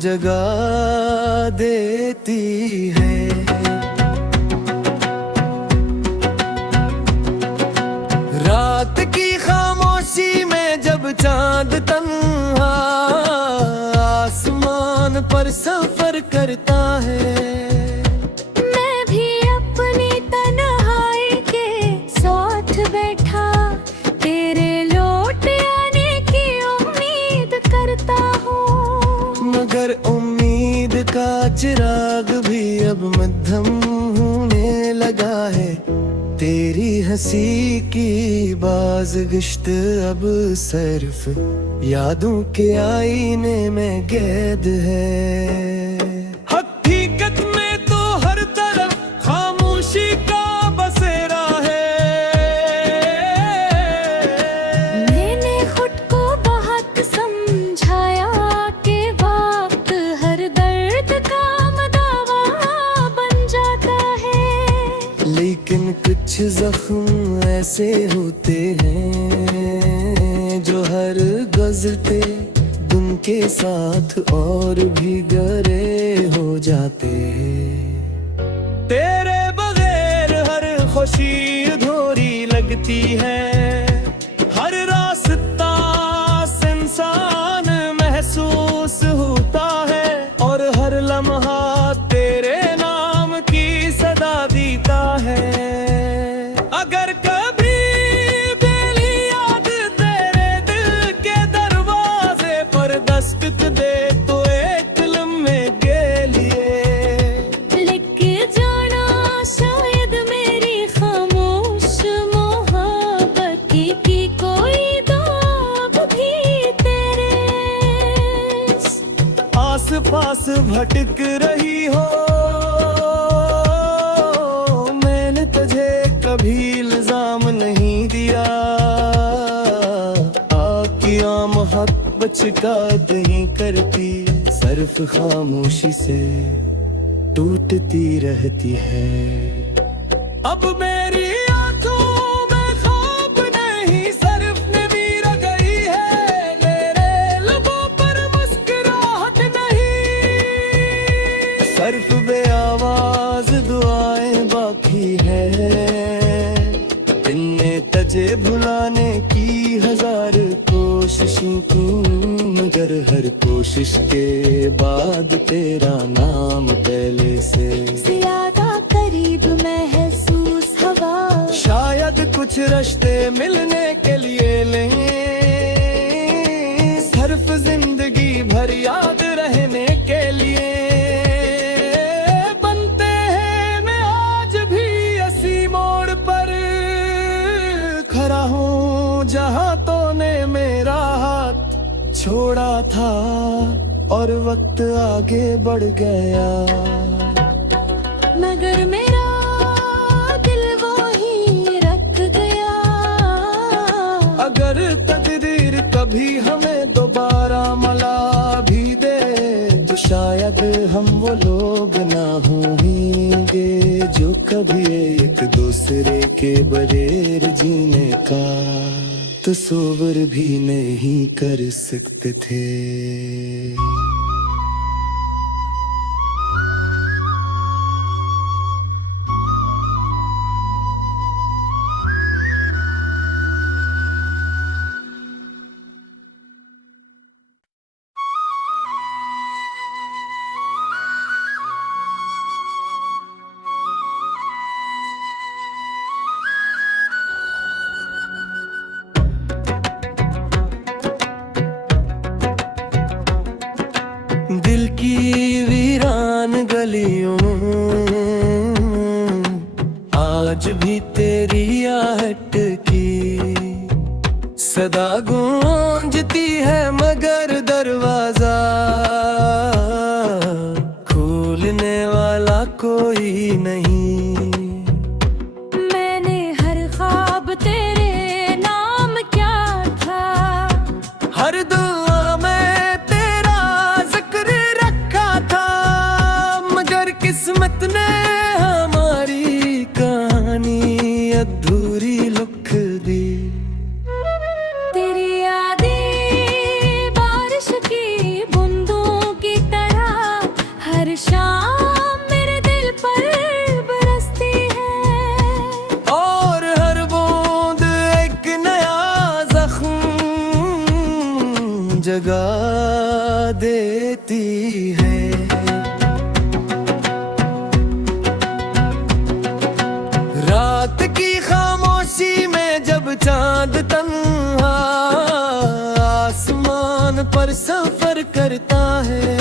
जगा देती है। रात की खामोशी में जब चांद तन्हा आसमान पर सफर करता है, मैं भी अपनी तन्हाई के साथ बैठा तेरे लौट आने की उम्मीद करता हूँ। मगर उम्मीद का चिराग भी अब मध्यम होने लगा है। तेरी हंसी की बाज़गिश्त अब सिर्फ यादों के आईने में कैद है। हकीकत में तो हर तरफ खामोशी का बसेरा है। मैंने खुद को बहुत समझाया कि वक्त हर दर्द का मदावा बन जाता है, लेकिन कुछ जख्म ऐसे होते हैं जो हर गुज़रते दिन के साथ और भी गहरे हो जाते। तेरे बगैर हर खुशी अधूरी लगती है। हर रास्ता इंसान महसूस होता है और हर लम्हा तेरे नाम की सदा देता है। अगर कभी बेली याद तेरे दिल के दरवाजे पर दस्तक दे तो एक लम्हे के लिए लिख के जाना शायद मेरी खामोश मोहब्बत की कोई दाब भी तेरे आस पास भटक रही हो। मैंने तुझे कभी इल्जाम नहीं दिया। आकी आम हक बचकात नहीं करती, सिर्फ खामोशी से टूटती रहती है। अब मेरी आंखों में ख्वाब नहीं सिर्फ नींद गई है। मेरे लबों पर मुस्कुराहट नहीं, सिर्फ बेआवाज दुआएं बाकी है। इनने तुझे भुलाने की हजार कोशिशें की, मगर हर कोशिश के बाद तेरा नाम पहले से ज्यादा करीब महसूस हवा। शायद कुछ रिश्ते मिलने के लिए लें, सिर्फ जिंदगी भर याद रहने के लिए बनते हैं। मैं आज भी इसी मोड़ पर खड़ा हूँ जहाँ तूने मेरा हाथ छोड़ा था और वक्त आगे बढ़ गया। मगर मेरा दिल वो ही रख गया। अगर तकदीर कभी हमें दोबारा मिला भी दे तो शायद हम वो लोग ना होंगे जो कभी एक दूसरे के बगैर जीने का तस्वीर भी नहीं कर सकते थे। दिल की वीरान गलियों आज भी तेरी आहट की सदा गूंजती है, मगर दरवाजा खोलने वाला कोई नहीं। मैंने हर ख्वाब तेरे नाम क्या था, हर दुआ में तेरा जिक्र रखा था, मगर किस्मत ने हमारी कहानी अधूरी लिख दी। तेरी यादें बारिश की बूंदों की तरह रात की खामोशी में जब चांद तन्हा आसमान पर सफर करता है,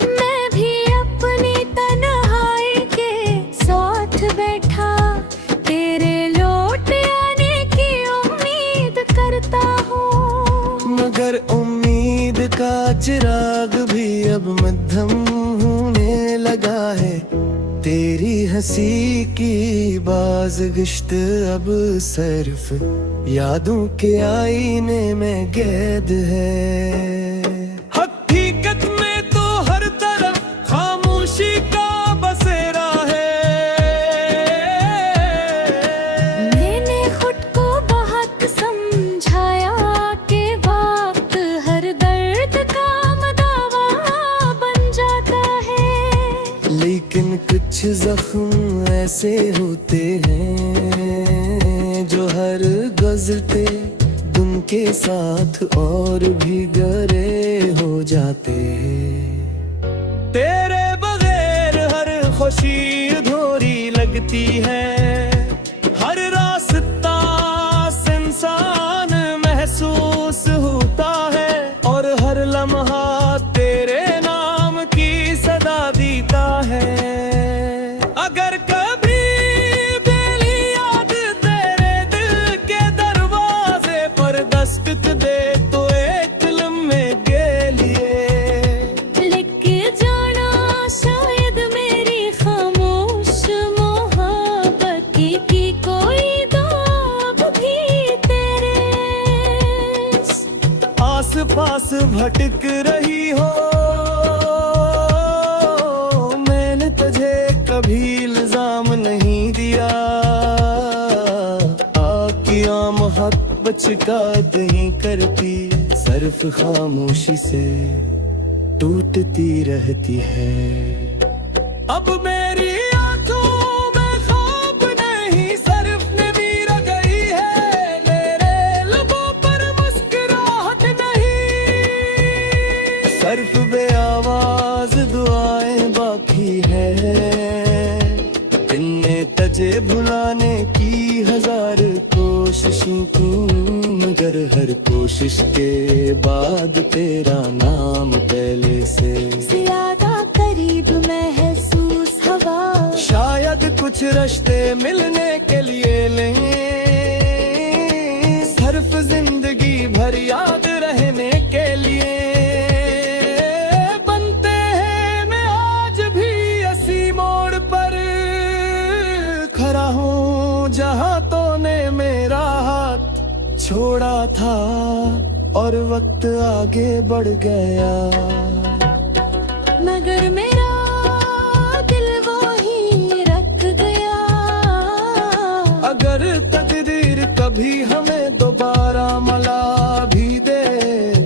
मैं भी अपनी तन्हाई के साथ बैठा तेरे लौट आने की उम्मीद करता हूँ। मगर उम्मीद का चिराग भी अब मध्यम होने लगा है। तेरी हंसी की बाज़गिश्त अब सिर्फ यादों के आईने में कैद है। हकीकत में तो हर तरफ खामोशी का बसेरा है। मैंने खुद को बहुत समझाया कि वक्त हर दर्द का मदावा बन जाता है, लेकिन कुछ जख्म ऐसे होते हैं जो हर गुज़रते दिन के साथ और भी गहरे हो जाते हैं। तेरे बगैर हर खुशी अधूरी लगती है, हर रास्ता इंसान महसूस होता है और हर लम्हा तेरे नाम की सदा देता है। अगर कभी दिली याद तेरे दिल के दरवाजे पर दस्तक दे तो एक लम्हे के लिए लिख के जाना शायद मेरी खामोश मोहब्बत की कोई दाग भी तेरे आस पास भटक रही हो। मैंने तुझे कभी इल्जाम नहीं दिया, आकी मोहब्बत शिकायत नहीं करती, सिर्फ खामोशी से टूटती रहती है। अब मेरी आंखों में ख्वाब नहीं सिर्फ नींद रह गई है, मेरे लबों पर मुस्कुराहट नहीं, सिर्फ बेआवाज दुआएं बाकी है। इनने तुझे भुलाने की हजार कोशिशें की, मगर हर कोशिश के बाद तेरा नाम पहले से ज्यादा करीब महसूस हवा। शायद कुछ रिश्ते मिलने के लिए नहीं, सिर्फ जिंदगी भर याद रहने के लिए बनते हैं। मैं आज भी इसी मोड़ पर खड़ा हूँ जहाँ तूने मेरा हाथ छोड़ा था और वक्त आगे बढ़ गया, मगर मेरा दिल वो ही रख गया। अगर तकदीर कभी हमें दोबारा मिला भी दे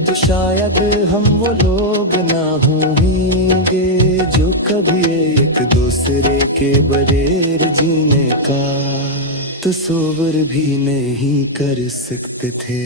तो शायद हम वो लोग ना होंगे जो कभी एक दूसरे के बगैर जीने का तस्वीर भी नहीं कर सकते थे।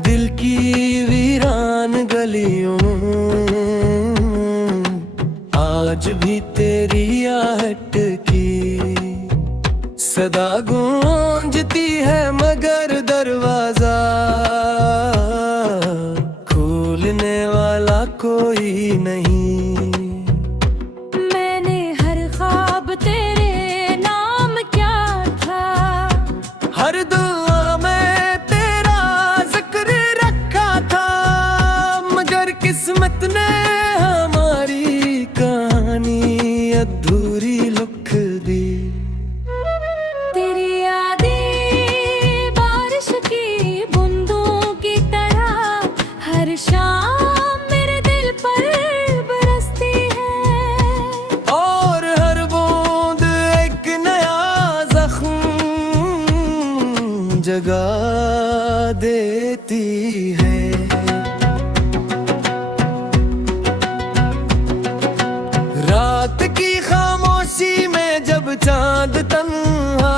दिल की वीरान गलियों आज भी तेरी आहट की सदा गूंजती है, मगर दरवाजा खोलने वाला कोई नहीं। मैंने हर ख्वाब तेरे नाम क्या था, हर दुआ में तेरा जिक्र रखा था, मगर किस्मत ने हमारी कहानी अधूरी लिख दी। तेरी यादें बारिश की बूंदों की तरह हर शाम मेरे दिल जगा देती है। रात की खामोशी में जब चांद तन्हा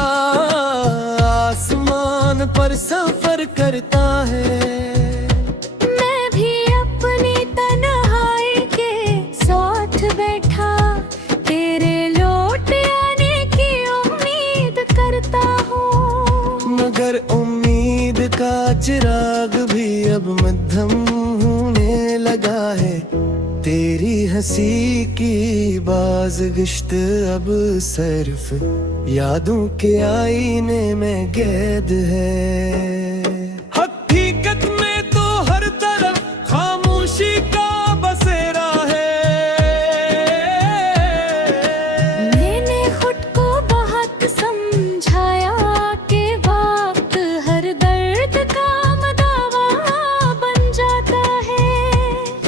आसमान पर सफर करता है, मैं भी अपनी तन्हाई के साथ बैठा तेरे लौट आने की उम्मीद करता हूँ। मगर उम्मीद का चिराग भी अब मध्यम होने लगा है। तेरी हंसी की बाज़गिश्त अब सिर्फ यादों के आईने में कैद है। हकीकत में तो हर तरफ खामोशी का बसेरा है। मैंने खुद को बहुत समझाया कि वक्त हर दर्द का मदावा बन जाता है,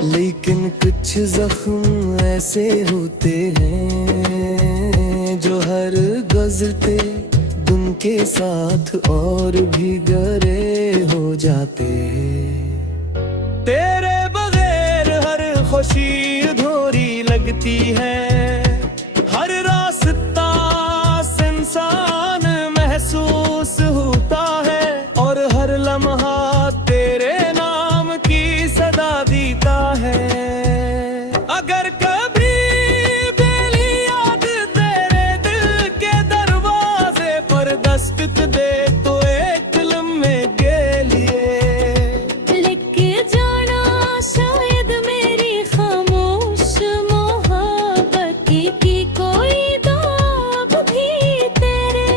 लेकिन कुछ जख्म ऐसे होते हैं जो हर गुज़रते दिन के साथ और भी गहरे हो जाते। तेरे बगैर हर खुशी अधूरी लगती है। हर रास्ता इंसान महसूस होता है और हर लम्हा तेरे नाम की सदा देता है। अगर कभी दिली याद तेरे दिल के दरवाजे पर दस्तक दे तो एक लम्हे के लिए लिख के जाना शायद मेरी खामोश मोहब्बत की कोई दाब भी तेरे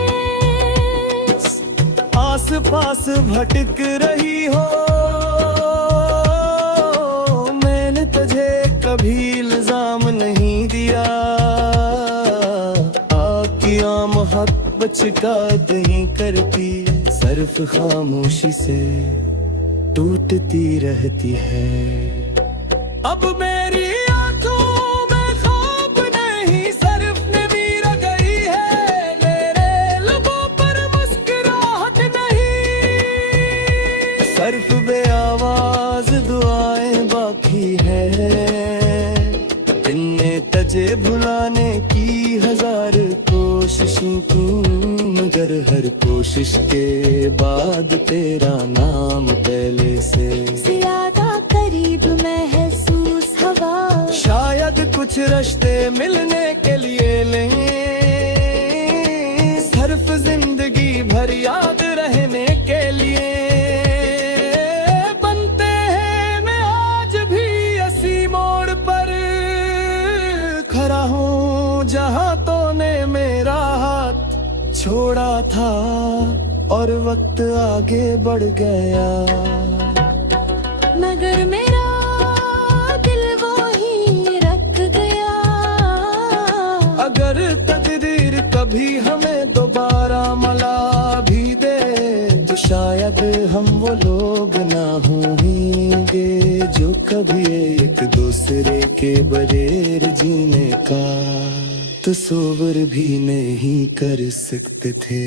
आस पास भटक रही हो। मैंने तुझे कभी इल्जाम नहीं दिया। आँखियाँ मोहब्बत शिकायत नहीं करती, सिर्फ खामोशी से टूटती रहती है। अब मेरी आँखों में ख्वाब नहीं सिर्फ नवीर गई है। मेरे लबों पर मुस्कुराहट नहीं, सिर्फ बेआवाज दुआएं बाकी है। इन्हें तझे भुलाने की हजार कोशिशें की, मगर हर कोशिश के बाद तेरा नाम पहले से ज्यादा करीब महसूस हवा। शायद कुछ रिश्ते मिलने के लिए लें, सिर्फ जिंदगी भर याद रहने के लिए बनते हैं। मैं आज भी इसी मोड़ पर खड़ा हूँ जहाँ तूने मेरा हाथ छोड़ा था और वक्त आगे बढ़ गया। मगर मेरा दिल वो ही रख गया। अगर तकदीर कभी हमें दोबारा मिला भी दे तो शायद हम वो लोग ना होंगे जो कभी एक दूसरे के बगैर जीने का तस्वीर भी नहीं कर सकते थे।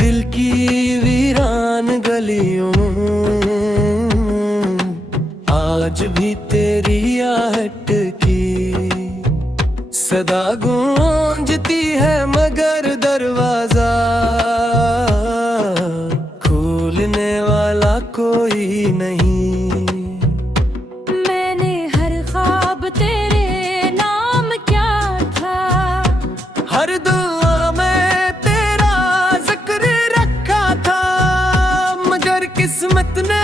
दिल की वीरान गलियों आज भी तेरी आहट की सदा गूंजती है, मगर दरवाजा खोलने वाला कोई नहीं। मैंने हर ख्वाब तेरे नाम क्या था, हर दुआ में तेरा जिक्र रखा था, मगर किस्मत ने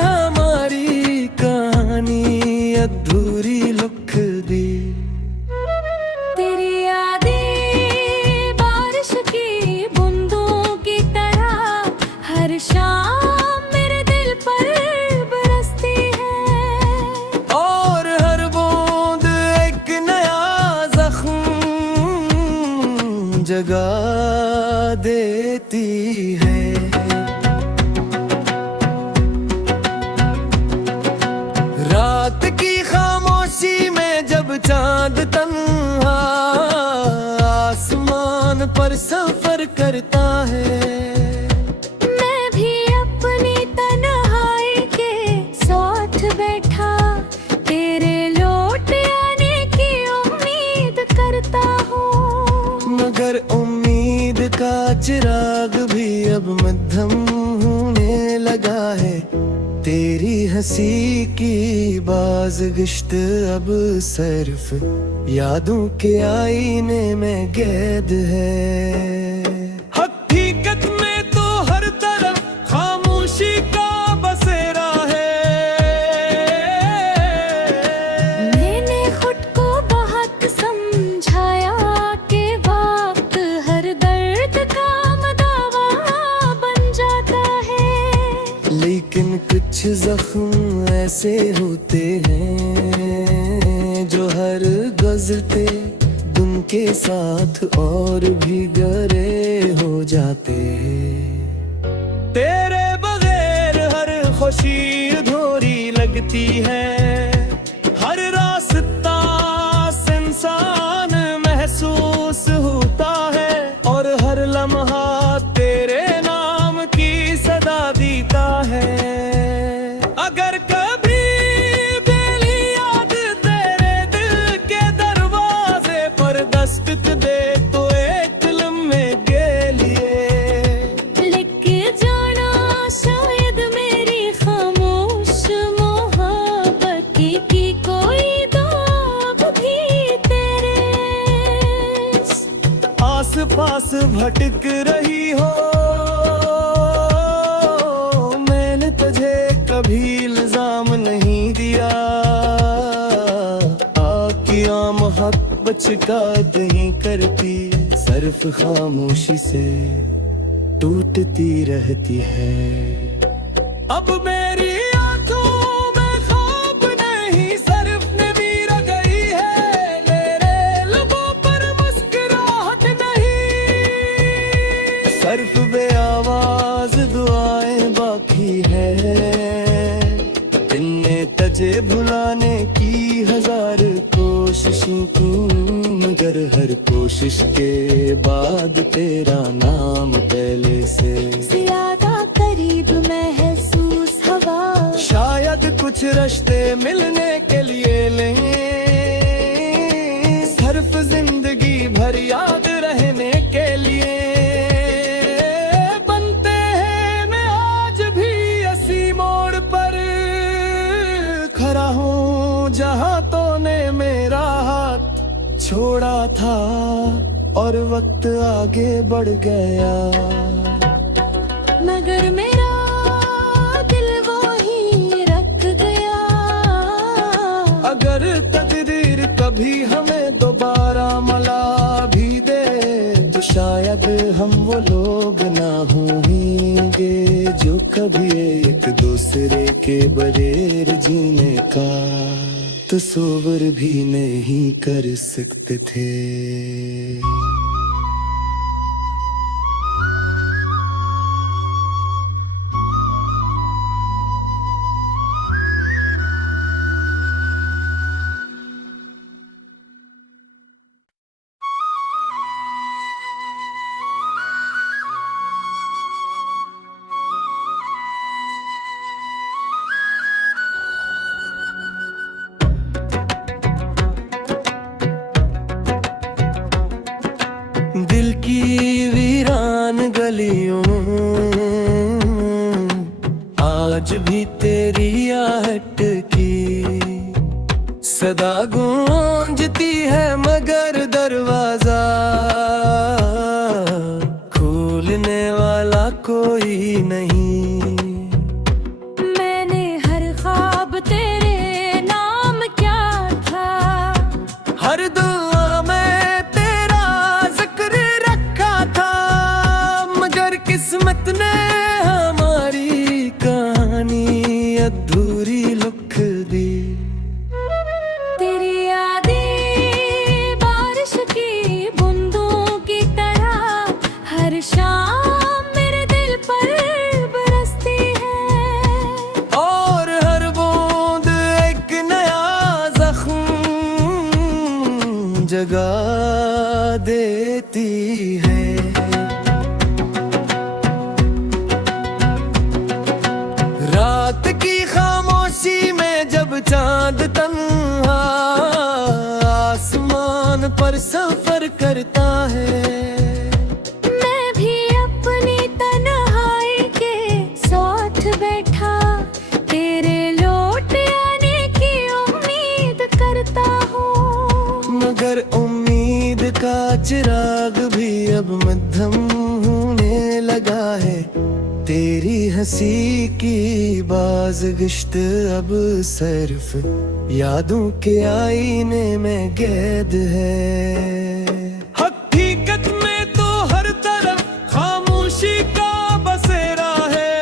हमारी कहानी अधूरी लिख दी। तेरी यादें बारिश की बूंदों की तरह देती है। रात की खामोशी में जब चांद तन्हा आसमान पर सफर करता है, मैं भी अपनी तन्हाई के साथ बैठा तेरे लौट आने की उम्मीद करता हूँ। मगर उम्मीद का चिराग भी अब मध्यम होने लगा है। तेरी हंसी की बाज़गिश्त अब सिर्फ यादों के आईने में कैद है। हकीकत में तो हर तरफ खामोशी का बसेरा है। मैंने खुद को बहुत समझाया कि वक्त हर दर्द का मदावा बन जाता है, लेकिन कुछ जख्म ऐसे होते हैं जो हर गुज़रते दिन के साथ और भी गहरे हो जाते हैं। तेरे बगैर हर खुशी अधूरी लगती है। हर रास्ता इंसान महसूस होता है और हर लम्हा तेरे नाम की सदा देता है। अगर कभी दिली याद तेरे दिल के दरवाजे पर दस्तक दे तो एक लम्हे के लिए लिख जाना शायद मेरी खामोश मोहब्बत की कोई दाग भी तेरे आस पास भटक रही हो। मैंने तुझे कभी इल्जाम नहीं दिया, आकी मोहब्बत शिकायत नहीं करती, सिर्फ खामोशी से टूटती रहती है। अब मेरी आंखों में ख्वाब नहीं सिर्फ नमी रह गई है। मेरे लबों पर मुस्कुराहट नहीं, सिर्फ बेआवाज दुआएं बाकी है। इनने तुझे भुलाने की हजार कोशिशें की, मगर हर कोशिश के बाद तेरा नाम पहले से ज्यादा करीब महसूस हवा। शायद कुछ रिश्ते मिलने के लिए लें, सिर्फ जिंदगी भर याद रहने के लिए बनते हैं। मैं आज भी इसी मोड़ पर खड़ा हूँ जहाँ तूने मेरा हाथ छोड़ा था और वक्त आगे बढ़ गया। मगर मेरा दिल वो ही रख गया। अगर तकदीर कभी हमें दोबारा मिला भी दे तो शायद हम वो लोग ना होंगे जो कभी एक दूसरे के बगैर जीने का तस्वीर भी नहीं कर सकते थे। दिल की वीरान गलियों आज भी तेरी आहट की सदा गूंजती है, मगर दरवाजा खोलने वाला कोई नहीं। मैंने हर ख्वाब तेरे नाम क्या था, हर दुआ में तेरा जिक्र रखा था, मगर किस्मत ने हमारी कहानी अधूरी लिख दी। तेरी यादें जगा देती है। रात की खामोशी में जब चांद तन्हा आसमान पर सफर करता है, मैं भी अपनी तन्हाई के साथ बैठा तेरे लौट आने की उम्मीद करता हूँ। मगर उम्मीद का चिराग भी अब मध्यम होने लगा है। तेरी हंसी की बाज़गिश्त अब सिर्फ यादों के आईने में कैद है। हकीकत में तो हर तरफ खामोशी का बसेरा है।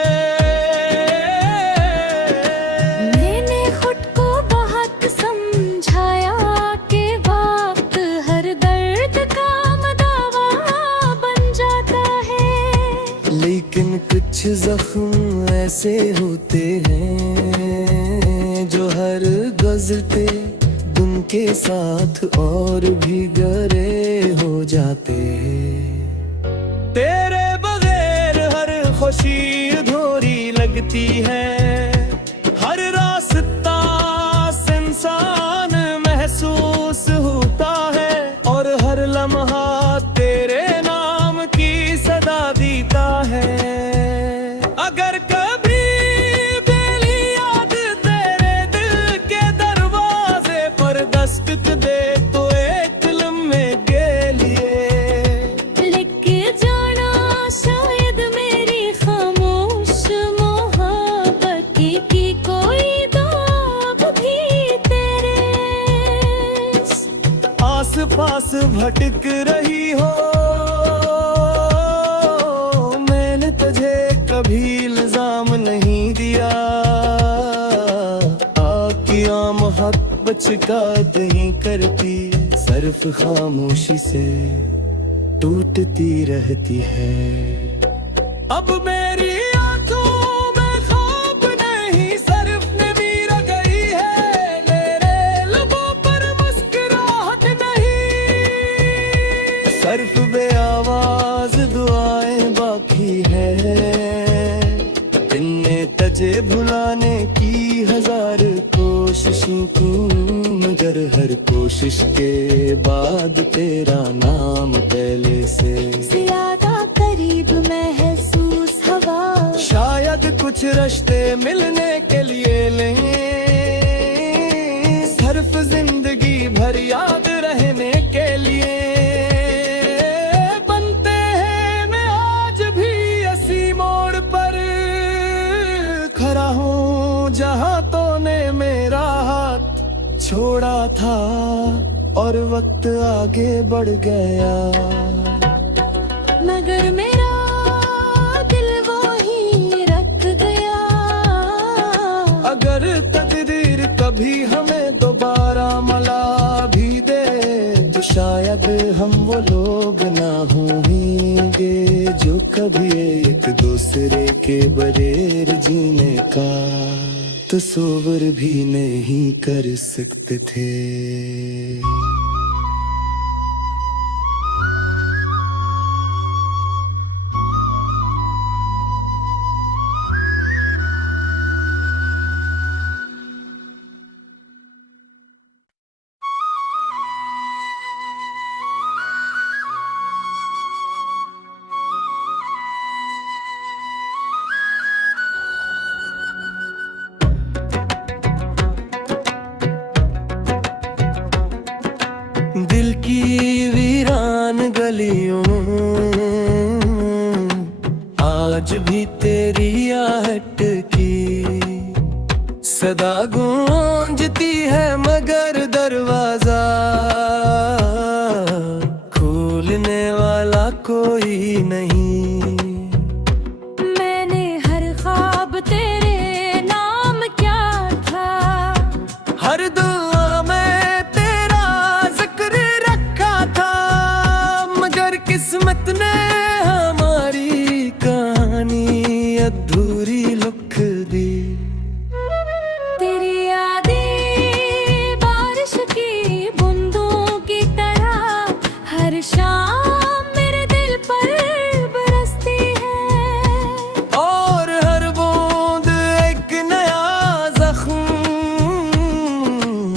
मैंने खुद को बहुत समझाया कि वक्त हर दर्द का मदावा बन जाता है, लेकिन कुछ जख्म ऐसे होते हैं जो हर गुज़रते दिन के साथ और भी गहरे हो जाते। तेरे बगैर हर खुशी अधूरी लगती है। हर रास्ता इंसान महसूस होता है और हर लम्हा तेरे नाम की सदा देता है। अगर कभी दिली याद तेरे दिल के दरवाजे पर दस्तक दे तो एक लम्हे के लिए लिख के जाना शायद मेरी खामोश मोहब्बत की कोई दाग भी तेरे आस पास भटक रही हो। मैंने तुझे कभी इल्जाम नहीं दिया। आँखी आम हक बचकात नहीं करती, सिर्फ खामोशी से टूटती रहती है। अब मेरी आंखों में ख्वाब नहीं सिर्फ नमी रह गई है। मेरे लबों पर मुस्कुराहट नहीं, सिर्फ बेआवाज दुआएं बाकी है। इनने तुझे भुलाने की हजार कोशिशें की, मगर हर कोशिश के बाद तेरा नाम पहले से ज्यादा करीब महसूस हवा। शायद कुछ रिश्ते मिलने के लिए लें, सिर्फ जिंदगी भर याद रहने के लिए बनते हैं। मैं आज भी इसी मोड़ पर खड़ा हूँ जहाँ तूने मेरा हाथ छोड़ा था और वक्त आगे बढ़ गया। मगर मेरा दिल वो ही रख गया। अगर तकदीर कभी हमें दोबारा मिला भी दे तो शायद हम वो लोग ना होंगे जो कभी एक दूसरे के बगैर जीने का तस्वीर भी नहीं कर सकते थे। दिल की वीरान गलियों आज भी तेरी आहट की सदा गूंजती है, मगर दरवाजा खोलने वाला कोई नहीं। मैंने हर ख्वाब तेरे नाम क्या था, हर दुआ में तेरा जिक्र रखा था, मगर किस्मत ने हमारी कहानी अधूरी लिख दी। तेरी यादें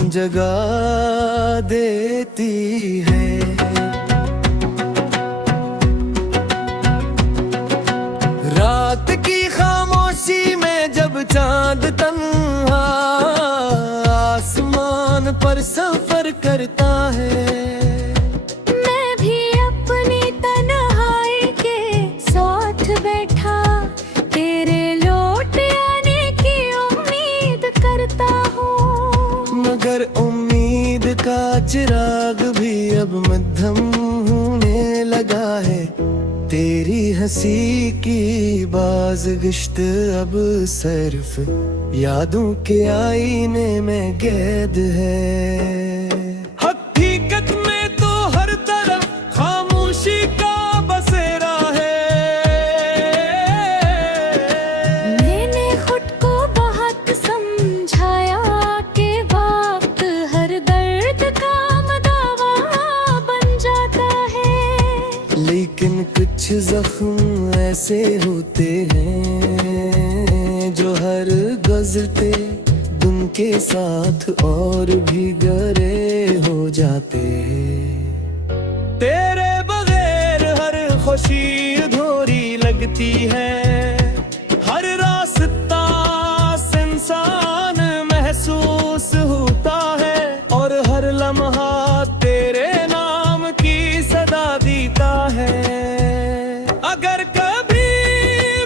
जगा देती है। रात की खामोशी में जब चांद तन्हा आसमान पर सफर करता है, मैं भी अपनी तन्हाई के साथ बैठा तेरे लौट आने की उम्मीद करता हूँ। मगर उम्मीद का चिराग भी अब मध्यम होने लगा है। तेरी हंसी की बाज़गिश्त अब सिर्फ यादों के आईने में कैद है। हकीकत में तो हर तरफ खामोशी का बसेरा है। मैंने खुद को बहुत समझाया कि वक्त हर दर्द का मदावा बन जाता है, लेकिन कुछ जख्म ऐसे होते हैं जो हर गुज़रते दिन के साथ और भी गहरे हो जाते। तेरे बगैर हर खुशी अधूरी लगती है। हर रास्ता इंसान महसूस होता है और हर लम्हा तेरे नाम की सदा देता है। अगर कभी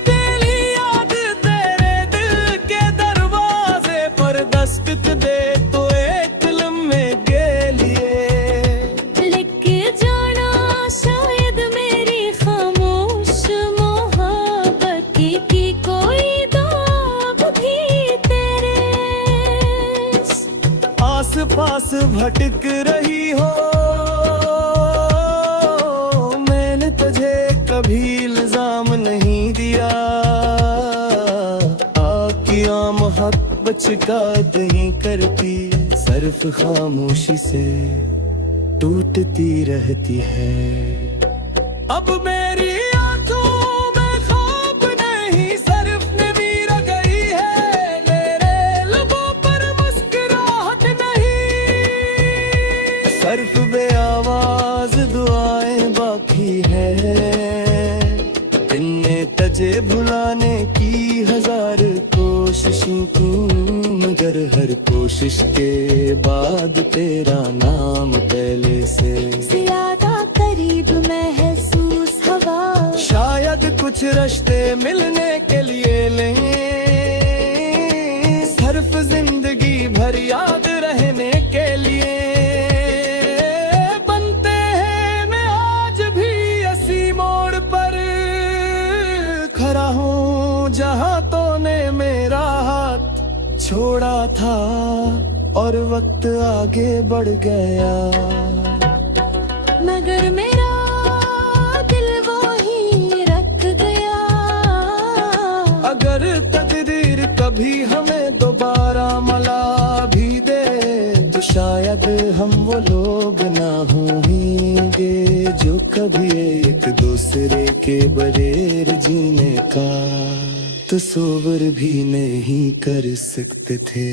दिली याद तेरे दिल के दरवाजे पर दस्तक दे तो एक लम्हे के लिए लिख के जाना शायद मेरी खामोश मोहब्बत की कोई दाग भी तेरे आस पास भटक रही हो। मैंने तुझे कभी इल्जाम नहीं दिया, आँखियाँ मोहब्बत शिकायत नहीं करती, सिर्फ खामोशी से टूटती रहती है। अब मेरी आँखों में ख्वाब नहीं सिर्फ नींद गई है। मेरे लबों पर मुस्कुराहट नहीं, सिर्फ बेआवाज दुआएं बाकी है। इनने तुझे भुलाने की हजार कोशिशें की, मगर हर कोशिश के बाद तेरा नाम पहले से ज्यादा करीब महसूस हवा। शायद कुछ रिश्ते मिलने के लिए लें, सिर्फ जिंदगी भर याद रहने के लिए बनते हैं। मैं आज भी इसी मोड़ पर खड़ा हूँ जहाँ तूने मेरा हाथ छोड़ा था और वक्त आगे बढ़ गया। मगर मेरा दिल वो ही रख गया। अगर तकदीर कभी हमें दोबारा मिला भी दे तो शायद हम वो लोग ना होंगे जो कभी एक दूसरे के बगैर जीने का तस्वीर भी नहीं कर सकते थे।